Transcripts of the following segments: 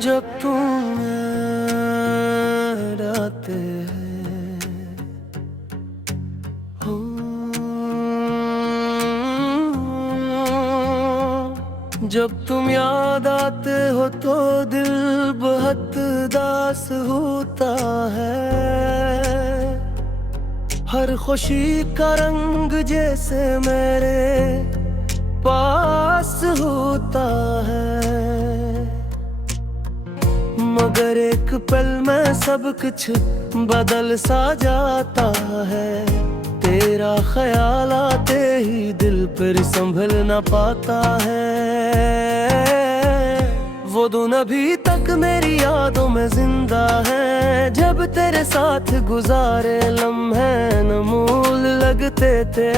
जब तुम आते हो, जब तुम याद आते हो तो दिल बहुत दास होता है। हर खुशी का रंग जैसे मेरे पास होता है, मगर एक पल में सब कुछ बदल सा जाता है। तेरा ख्याल आते ही दिल फिर संभल न पाता है। वो दिन अभी तक मेरी यादों में जिंदा है, जब तेरे साथ गुजारे लम्हे अनमोल लगते थे।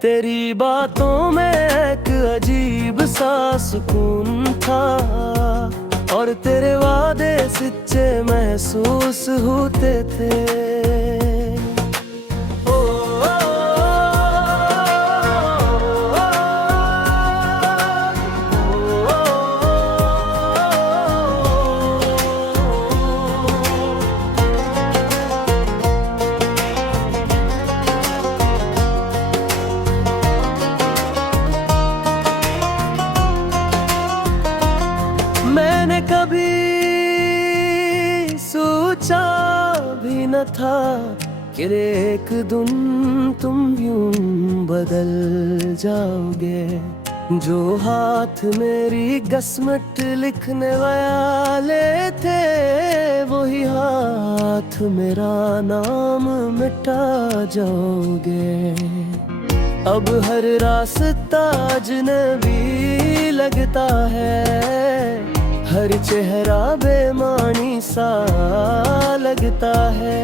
तेरी बातों में एक अजीब सा सुकून था, और तेरे वादे सच्चे महसूस होते थे। मैंने कभी सोचा भी न था कि एक दिन तुम यूं बदल जाओगे। जो हाथ मेरी किस्मत लिखने वाले थे, वही हाथ मेरा नाम मिटा जाओगे। अब हर रास्ता अजनबी लगता है, हर चेहरा बेमानी सा लगता है।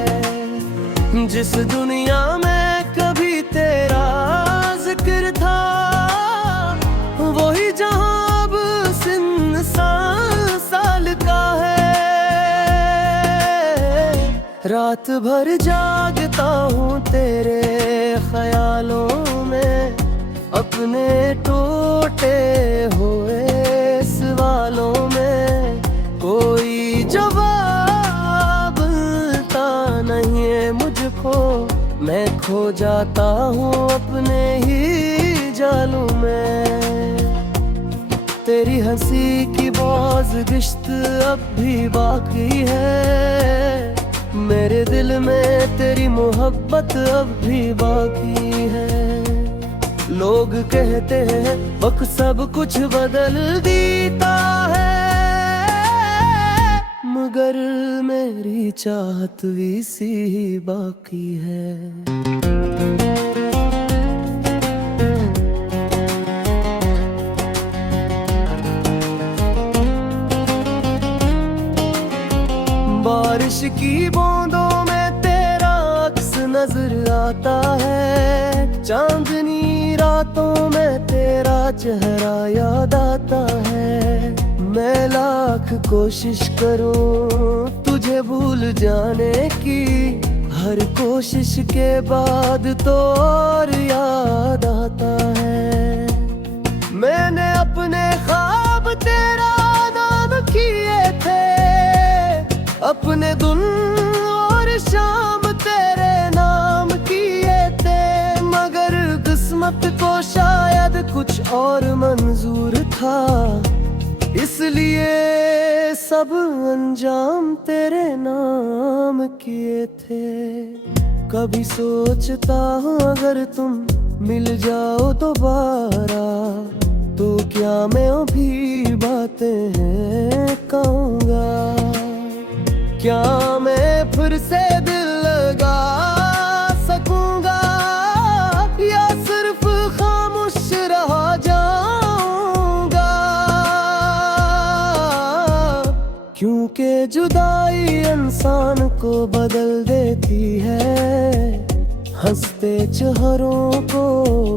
जिस दुनिया में कभी तेरा जिक्र था, वही जहां अब साल का है। रात भर जागता हूँ तेरे ख्यालों में, अपने टूटे हुए सवालों में कोई जवाब मिलता नहीं है मुझको। मैं खो जाता हूँ अपने ही जालों में। तेरी हंसी की बाज़गिश्त अब भी बाकी है, मेरे दिल में तेरी मोहब्बत अब भी बाकी है। लोग कहते हैं वक्त सब कुछ बदल देता है, मगर मेरी चाहत वैसी ही बाकी है। बारिश की बूंदों में तेरा अक्स नजर आता है, चांदनी रातों में तेरा चेहरा याद आता है। मैं लाख कोशिश करूं तुझे भूल जाने की, हर कोशिश के बाद तो और याद आता है। मैंने अपने ख्वाब तेरा नाम किए थे, अपने दिन और शाम तेरे नाम किए थे, मगर किस्मत को शायद कुछ और मंजूर था, इसलिए सब अंजाम तेरे नाम किए थे। कभी सोचता हूँ अगर तुम मिल जाओ दोबारा, तो क्या मैं अभी बातें हैं कहूँगा। क्या मैं फिर से दिल लगा सकूंगा, या सिर्फ खामोश रह जाऊंगा। क्योंकि जुदाई इंसान को बदल देती है, हंसते चेहरों को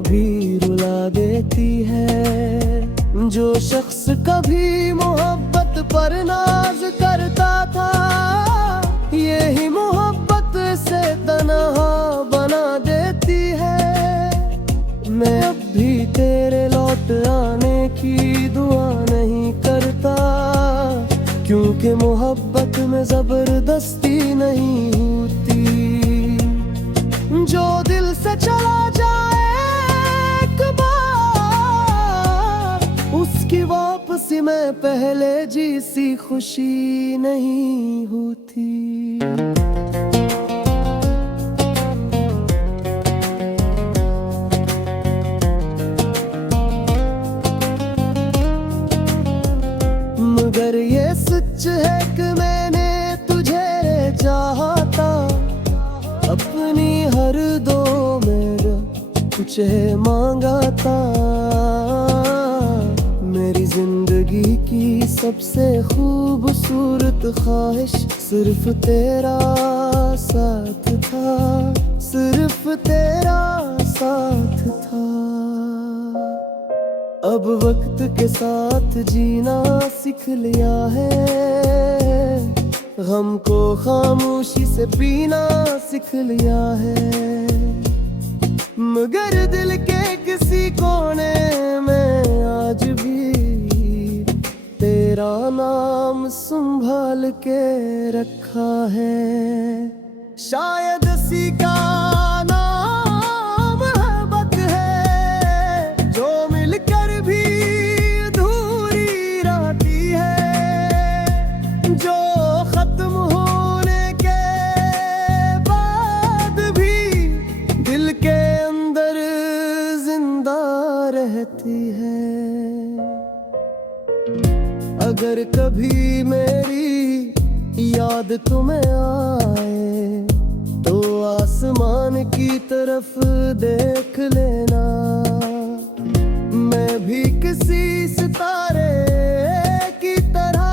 भी रुला देती है। जो शख्स कभी मोहब्बत पर नाज करता था, यही मोहब्बत से तन्हा बना देती है। मैं अब भी तेरे लौट आने की दुआ नहीं क्योंकि मोहब्बत में जबरदस्ती नहीं होती। जो दिल से चला जाए एक बार, उसकी वापसी में पहले जैसी खुशी नहीं होती। मगर ये सच है कि मैंने तुझे चाहता, अपनी हर दो मेरा तुझे मांगा था। मेरी जिंदगी की सबसे खूबसूरत ख्वाहिश सिर्फ तेरा साथ था, सिर्फ तेरा साथ था। अब वक्त के साथ जीना सीख लिया है, गम को खामोशी से पीना सीख लिया है। मगर दिल के किसी कोने में आज भी तेरा नाम संभाल के रखा है। शायद इसी का नाम मोहब्बत है, जो मिलकर भी अधूरी रहती है, जो खत्म होने के बाद भी दिल के अंदर जिंदा रहती है। अगर कभी मेरी याद तुम्हें आए तो आसमान की तरफ देख लेना। मैं भी किसी सितारे की तरह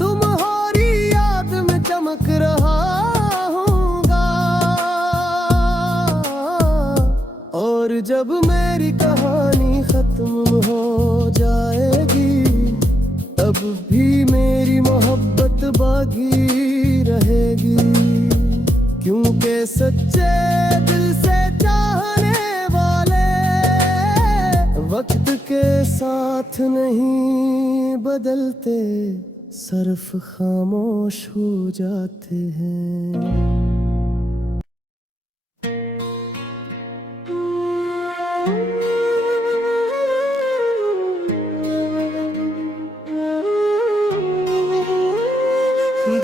तुम्हारी याद में चमक रहा हूँगा। और जब मेरी कहानी खत्म हो जाएगी, तब भी मेरी मोहब्बत बाकी रहेगी। क्योंकि सच्चे दिल से चाहने वाले वक्त के साथ नहीं बदलते, सिर्फ खामोश हो जाते हैं।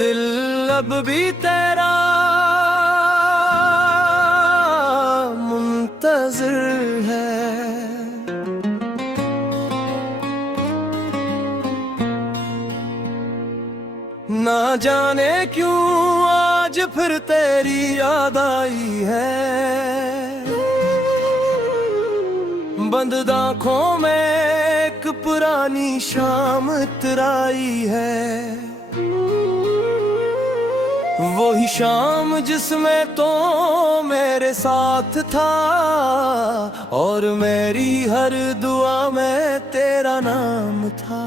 दिल अब भी तेरा मुंतज़िर है, ना जाने क्यों आज फिर तेरी याद आई है। बंद आँखों में एक पुरानी शाम इतराई है, वही शाम जिसमें तो मेरे साथ था, और मेरी हर दुआ में तेरा नाम था।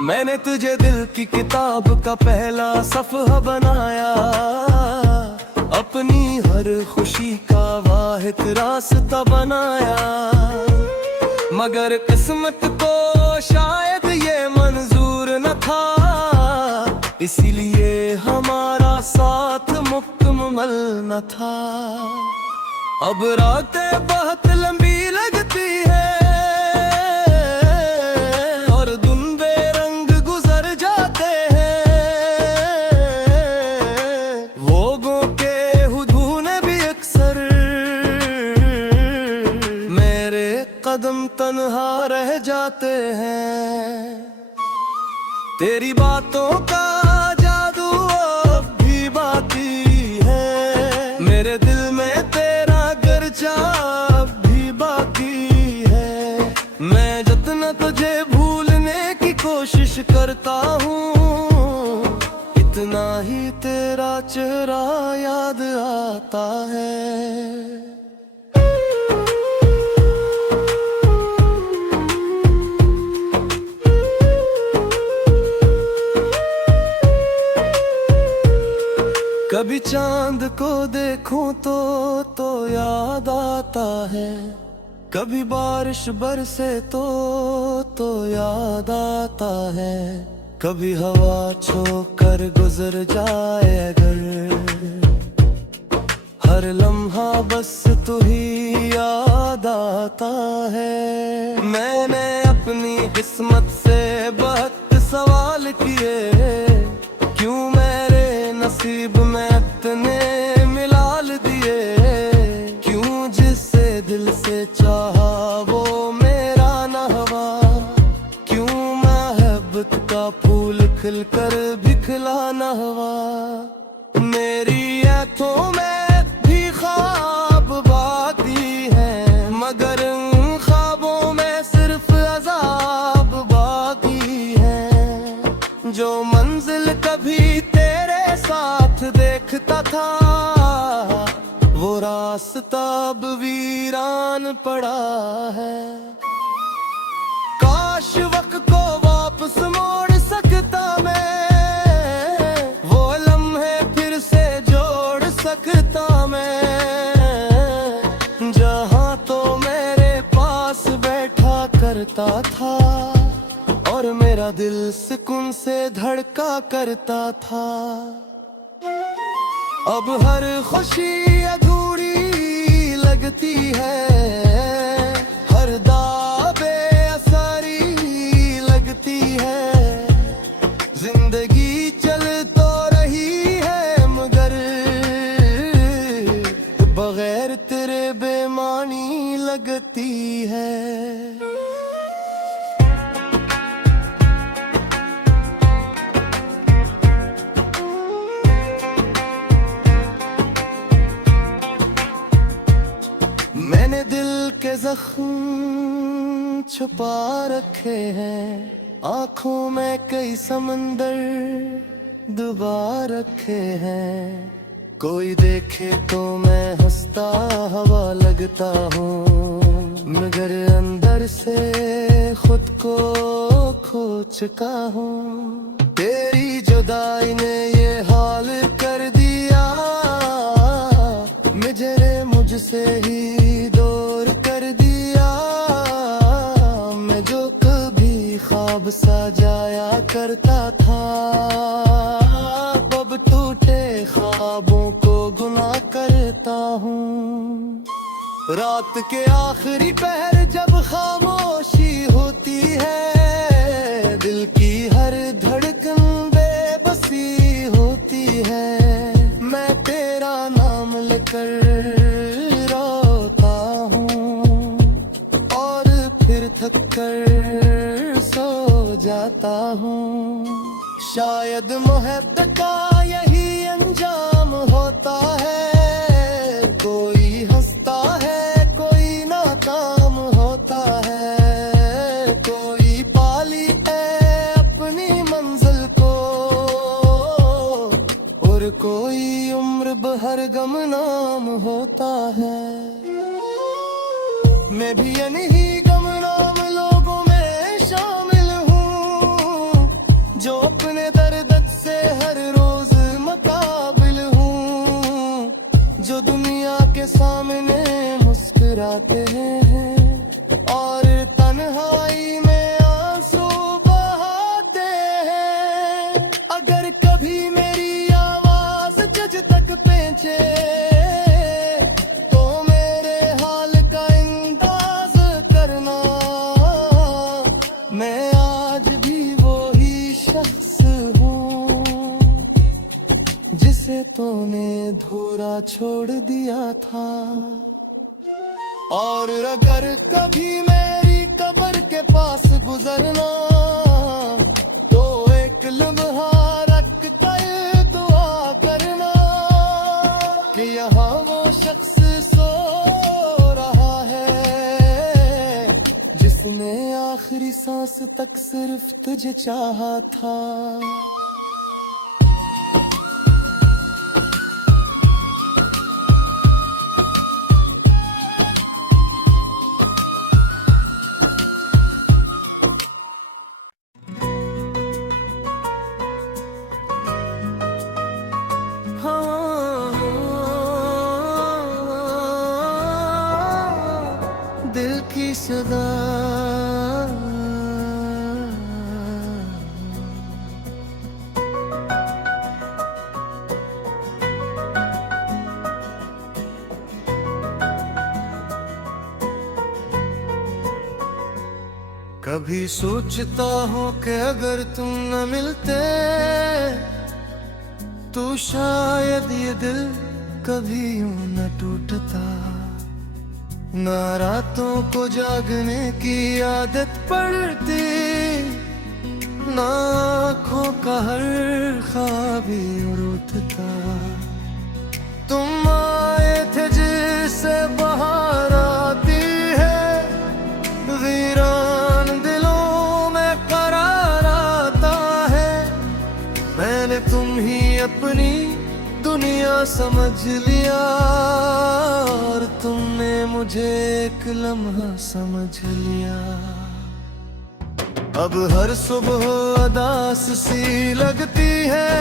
मैंने तुझे दिल की किताब का पहला सफ़हा बनाया, अपनी हर खुशी का वाहिद रास्ता बनाया। मगर किस्मत को शायद ये मंजूर न था, इसीलिए हमारा साथ मुकम्मल न था। अब रातें बहुत लंबी लगती है और दिन बेरंग गुजर जाते हैं। लोगों के हुजूम भी अक्सर मेरे कदम तन्हा रह जाते हैं। तेरी बातों का जादू अब भी बाकी है, मेरे दिल में तेरा गर्जा अब भी बाकी है। मैं जितना तुझे भूलने की कोशिश करता हूँ, इतना ही तेरा चेहरा याद आता है। चांद को देखूं तो याद आता है, कभी बारिश बरसे तो याद आता है, कभी हवा छोकर गुजर जाए अगर, हर लम्हा बस तू ही याद आता है। मैंने अपनी किस्मत से बहुत सवाल किए, क्यों मेरे नसीब में इतने मिलाल दिए, क्यों जिससे दिल से चाहा वो मेरा न हवा, क्यों मोहब्बत का फूल खिलकर भी खिला न हवा। मेरी आँखों में भी ख्वाब बाकी है, मगर उन ख्वाबों में सिर्फ अज़ाब बाकी है। जो मंजिल कभी तेरे साथ देखता था, वो रास्ता अब वीरान पड़ा है। काश वक्त को वापस मोड़ सकता मैं, वो लम्हे फिर से जोड़ सकता मैं, जहाँ तो मेरे पास बैठा करता था और मेरा दिल सुकून से धड़का करता था। अब हर खुशी अधूरी लगती है, हर दावे असरी लगती है, जिंदगी चल तो रही है मगर बगैर तेरे बेमानी लगती है। मैंने दिल के जख्म छुपा रखे हैं, आँखों में कई समंदर डुबा रखे हैं। कोई देखे तो मैं हंसता हवा लगता हूँ, मगर अंदर से खुद को खो चुका हूँ। तेरी जुदाई ने ये हाल कर दिया, मुझसे ही दूर कर दिया। मैं जो कभी ख्वाब सजाया करता था, अब टूटे ख्वाबों को गुनाह करता हूँ। रात के आखिरी पहर जब खामोशी होती है, दिल की हर धड़कन बेबसी होती है। मैं तेरा नाम लेकर रोता हूँ और फिर थक कर सो जाता हूँ। शायद मोहब्बत का यही अंजाम होता है, कोई हंसता है कोई नाकाम होता है, कोई पाली है अपनी मंजिल को और कोई उम्र भर गमनाम होता है। मैं भी इन्हीं गमनाम लोगों में शामिल हूँ, जो अपने दर्द से हर रोज मुकाबिल हूँ, जो दुनिया के सामने मुस्कुराते हैं और तन्हाई में आंसू बहाते हैं। अगर कभी मेरी आवाज जज तक पहुंचे तो मेरे हाल का अंदाज करना, मैं आज भी वही शख्स हूँ जिसे तूने धूरा छोड़ दिया था। और अगर कभी मेरी कब्र के पास गुजरना तो एक लम्हा रख कर दुआ करना कि यहाँ वो शख्स सो रहा है जिसने आखिरी सांस तक सिर्फ तुझे चाहा था। सदा। कभी सोचता हूँ कि अगर तुम न मिलते तो शायद ये दिल कभी यूं न टूटता। ना रातों को जागने की आदत पड़ती, ना आँखों का हर ख्वाब रूठता। तुम आए थे जिससे बाहर आती है, वीरान दिलों में करार आता है। मैंने तुम ही अपनी दुनिया समझ लिया, और तुमने मुझे एक लम्हा समझ लिया। अब हर सुबह उदास सी लगती है,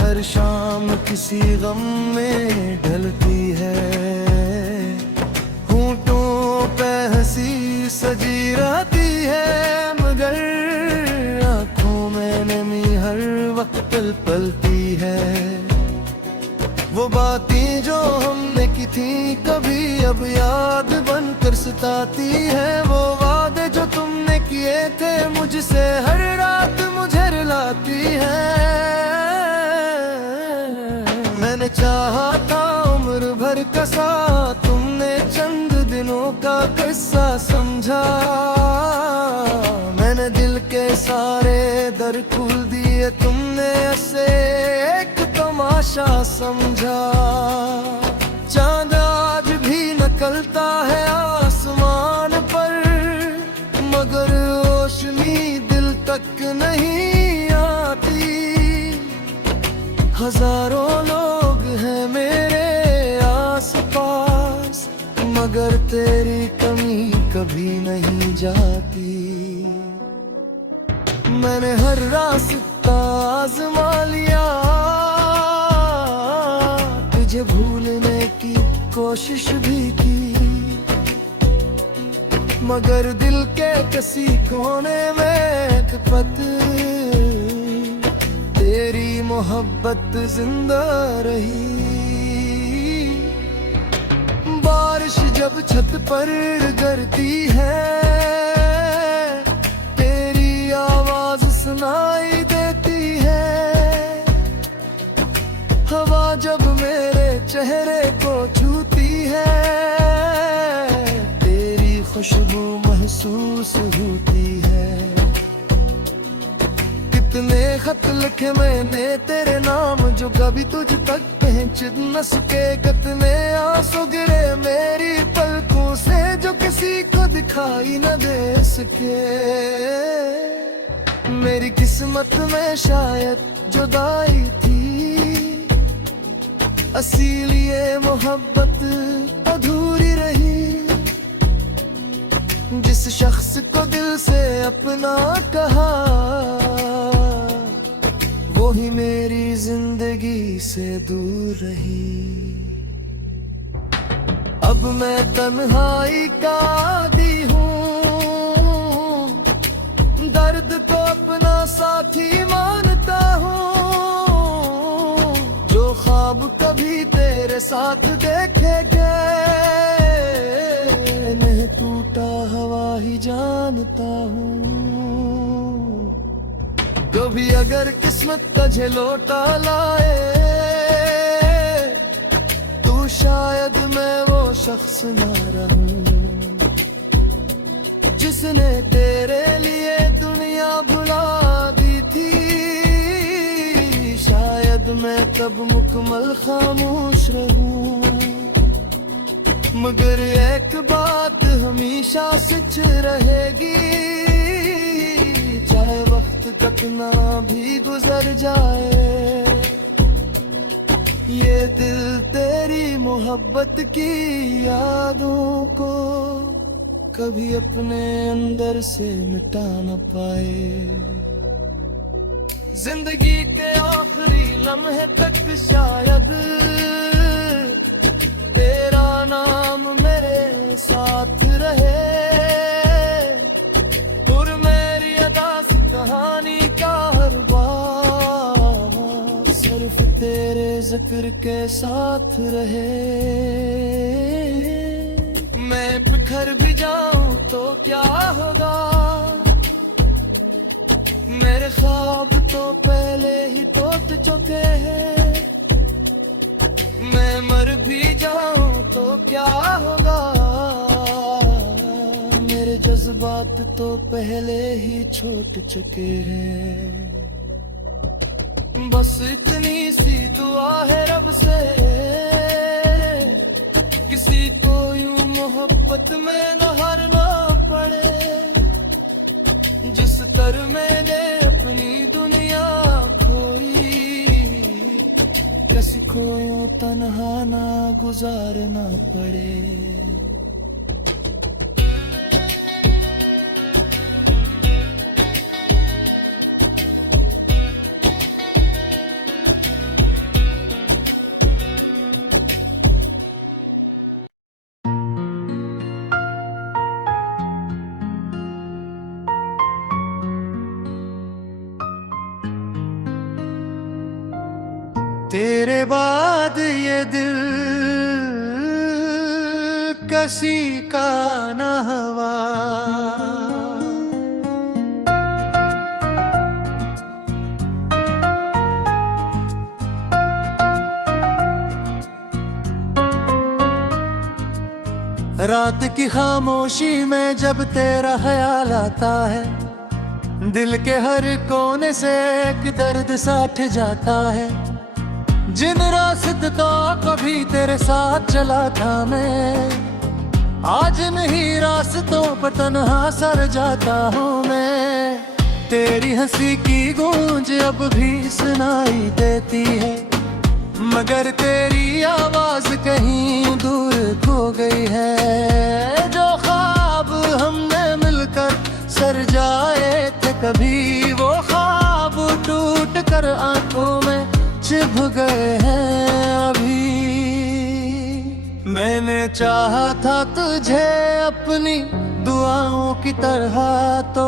हर शाम किसी गम में ढलती है। होंठों पे हंसी सजी रहती है, मगर आँखों में नमी हर वक्त पल पलती है। वो बातें जो हमने की थी कभी अब याद बनकर सताती है। वो वादे जो तुमने किए थे मुझसे हर रात मुझे रुलाती है। मैंने चाहा था उम्र भर का साथ, तुमने चंद दिनों का किस्सा समझा। मैंने दिल के सारे दर खोल दिए, तुमने ऐसे एक तमाशा समझा। चांद आज भी निकलता है आसमान पर, मगर रोशनी दिल तक नहीं आती। हजारों लोग हैं मेरे आसपास, मगर तेरी कमी कभी नहीं जाती। मैंने हर रास्ता आजमा लिया, तुझे भूलने की कोशिश भी की, मगर दिल के किसी कोने में एक पत्थर तेरी मोहब्बत जिंदा रही। बारिश जब छत पर गिरती है, तेरी आवाज सुनाई देती है। हवा जब मेरे चेहरे को छूती है, तेरी खुशबू महसूस होती है। कितने खत लिखे मैंने तेरे नाम जो कभी तुझ तक पहुंच न सके। कितने आंसू गिरे मेरी पलकों से जो किसी को दिखाई न दे सके। मेरी किस्मत में शायद जुदाई थी, इसीलिए मोहब्बत अधूरी रही। जिस शख्स को दिल से अपना कहा, वो ही मेरी जिंदगी से दूर रही। अब मैं तन्हाई का आदी हूँ, दर्द को अपना साथी मानता हूँ। जो ख्वाब कभी तेरे साथ देखे गए, मैं टूटा हवा ही जानता हूँ। कभी अगर किस्मत तुझे लौटा लाए, तो शायद मैं वो शख्स ना रहूं जिसने तेरे लिए दुनिया भुला दी थी। शायद मैं तब मुकम्मल खामोश रहूं, मगर एक बात हमेशा सच रहेगी, चाहे वक्त कितना भी गुजर जाए। ये दिल तेरी मोहब्बत की यादों को कभी अपने अंदर से मिटा न पाए। जिंदगी के आखिरी लम्हे तक शायद तेरा नाम मेरे साथ जिक्र के साथ रहे। मैं बिखर भी जाऊं तो क्या होगा, मेरे ख्वाब तो पहले ही टूट चुके हैं। मैं मर भी जाऊं तो क्या होगा, मेरे जज्बात तो पहले ही छूट चुके हैं। बस इतनी सी दुआ है रब से, किसी को यूं मोहब्बत में न हारना पड़े। जिस तरह मैंने अपनी दुनिया खोई, किसी को यूं तन्हा ना गुजारना पड़े। तेरे बाद ये दिल किसी का न हवा, रात की खामोशी में जब तेरा ख्याल आता है, दिल के हर कोने से एक दर्द साठ जाता है। जिन रास्ते तो कभी तेरे साथ चला था मैं, आज नहीं रास्तों पर तन्हा सर जाता हूँ मैं। तेरी हंसी की गूंज अब भी सुनाई देती है, मगर तेरी आवाज कहीं दूर खो गई है। जो ख्वाब हमने मिलकर सर जाए थे कभी, वो ख्वाब टूट कर आंखों में चुभ गए हैं अभी। मैंने चाहा था तुझे अपनी दुआओं की तरह, तो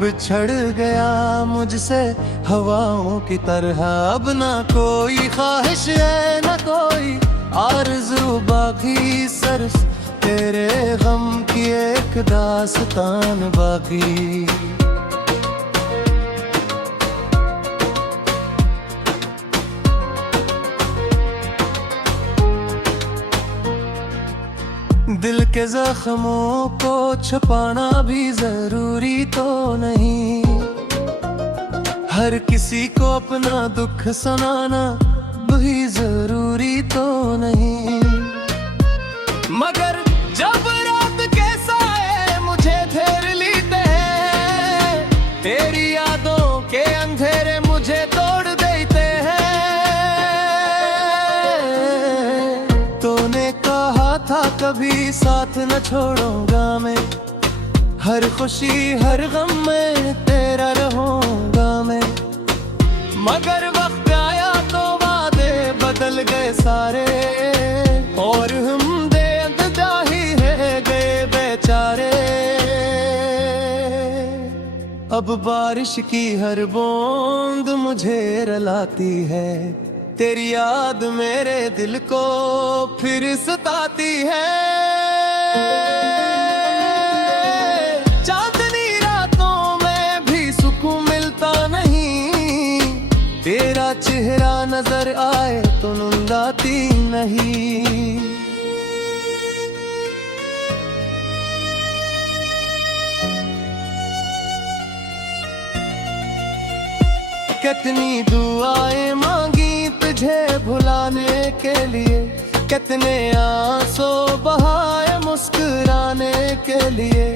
बिछड़ गया मुझसे हवाओं की तरह। अब ना कोई ख्वाहिश है ना कोई आरज़ू बाकी, सिर्फ तेरे गम की एक दास्तान बाकी। दिल के जख्मों को छुपाना भी जरूरी तो नहीं, हर किसी को अपना दुख सुनाना भी जरूरी तो नहीं। मगर जब रात के साए मुझे घेर लेते हैं, तेरी यादों के अंधेरे मुझे तोड़ देते हैं। तूने कहा था कभी साथ न छोड़ूंगा मैं, हर खुशी हर गम में तेरा रहूंगा मैं। मगर वक्त आया तो वादे बदल गए सारे, और हम बेअददा ही रह गए बेचारे। अब बारिश की हर बूंद मुझे रुलाती है, तेरी याद मेरे दिल को फिर सताती है। चांदनी रातों में भी सुकून मिलता नहीं, तेरा चेहरा नजर आए तो नींद आती नहीं। कितनी दुआएं मांगी तुझे भुलाने के लिए, कितने आंसू बहाए मुस्कुराने के लिए।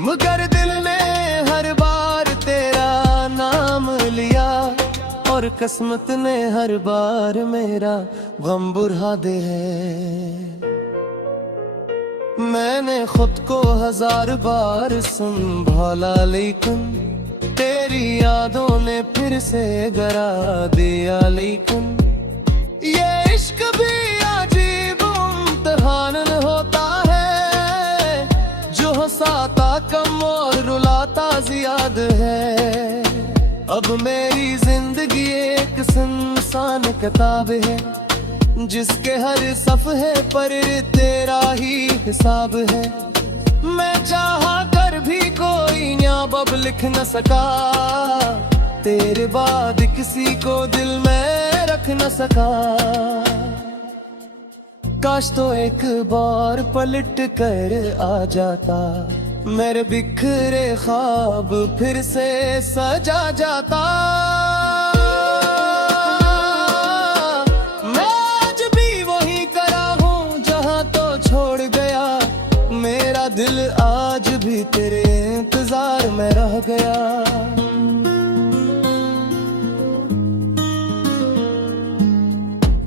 मगर दिल ने हर बार तेरा नाम लिया, और किस्मत ने हर बार मेरा गम बुढ़ा दे है। मैंने खुद को 1000 बार संभाला, लेकिन तेरी यादों ने फिर से गिरा दिया। लेकिन ये इश्क भी अजीब इम्तिहान होता है, जो हंसाता कम और रुलाता ज्यादा है। अब मेरी जिंदगी एक सुनसान किताब है जिसके हर सफ़हे पर तेरा ही हिसाब है। मैं चाहा कर भी कोई न्याब लिख न सका, तेरे बाद किसी को दिल में रख न सका। काश तो एक बार पलट कर आ जाता, मेरे बिखरे ख्वाब फिर से सजा जाता। मैं आज भी वही करा हूँ जहाँ तो छोड़ गया, मेरा दिल आज भी तेरे इंतजार में रह गया।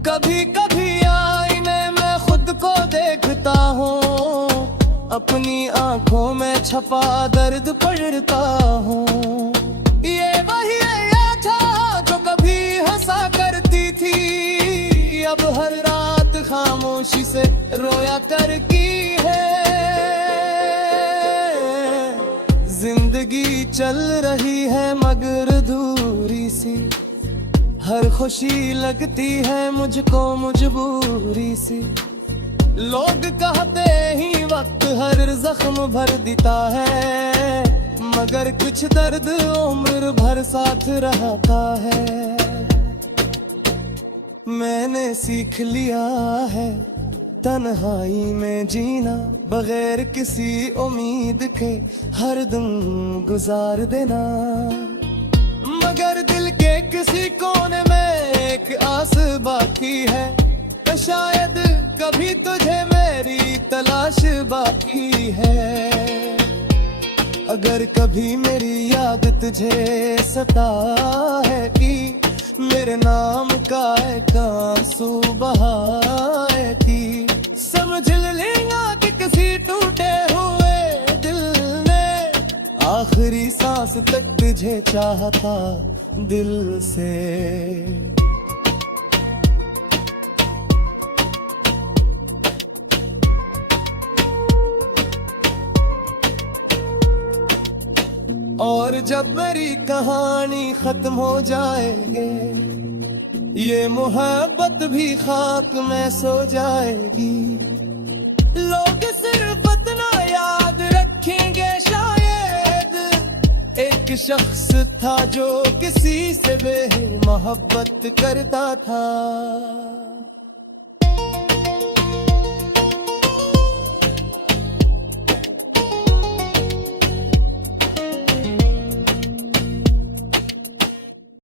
कभी कभी आईने में खुद को देखता हूँ, अपनी आंखों में छपा दर्द पढ़ता हूँ। ये वही या था जो कभी हंसा करती थी, अब हर रात खामोशी से रोया करती है। जिंदगी चल रही है मगर दूरी सी, हर खुशी लगती है मुझको मजबूरी सी। लोग कहते ही वक्त हर जख्म भर देता है, मगर कुछ दर्द उम्र भर साथ रहता है। मैंने सीख लिया है तन्हाई में जीना, बगैर किसी उम्मीद के हर दिन गुजार देना। मगर दिल के किसी कोने में एक आस बाकी है, तो शायद कभी तुझे मेरी तलाश बाकी है। अगर कभी मेरी याद तुझे सता है कि मेरे नाम का एक आंसू बहाएगी, समझ लेना कि किसी टूटे हुए दिल ने आखिरी सांस तक तुझे चाहता दिल से। और जब मेरी कहानी खत्म हो जाएगी, ये मोहब्बत भी खाक में सो जाएगी। लोग सिर्फ इतना याद रखेंगे शायद, एक शख्स था जो किसी से बेमोहब्बत करता था।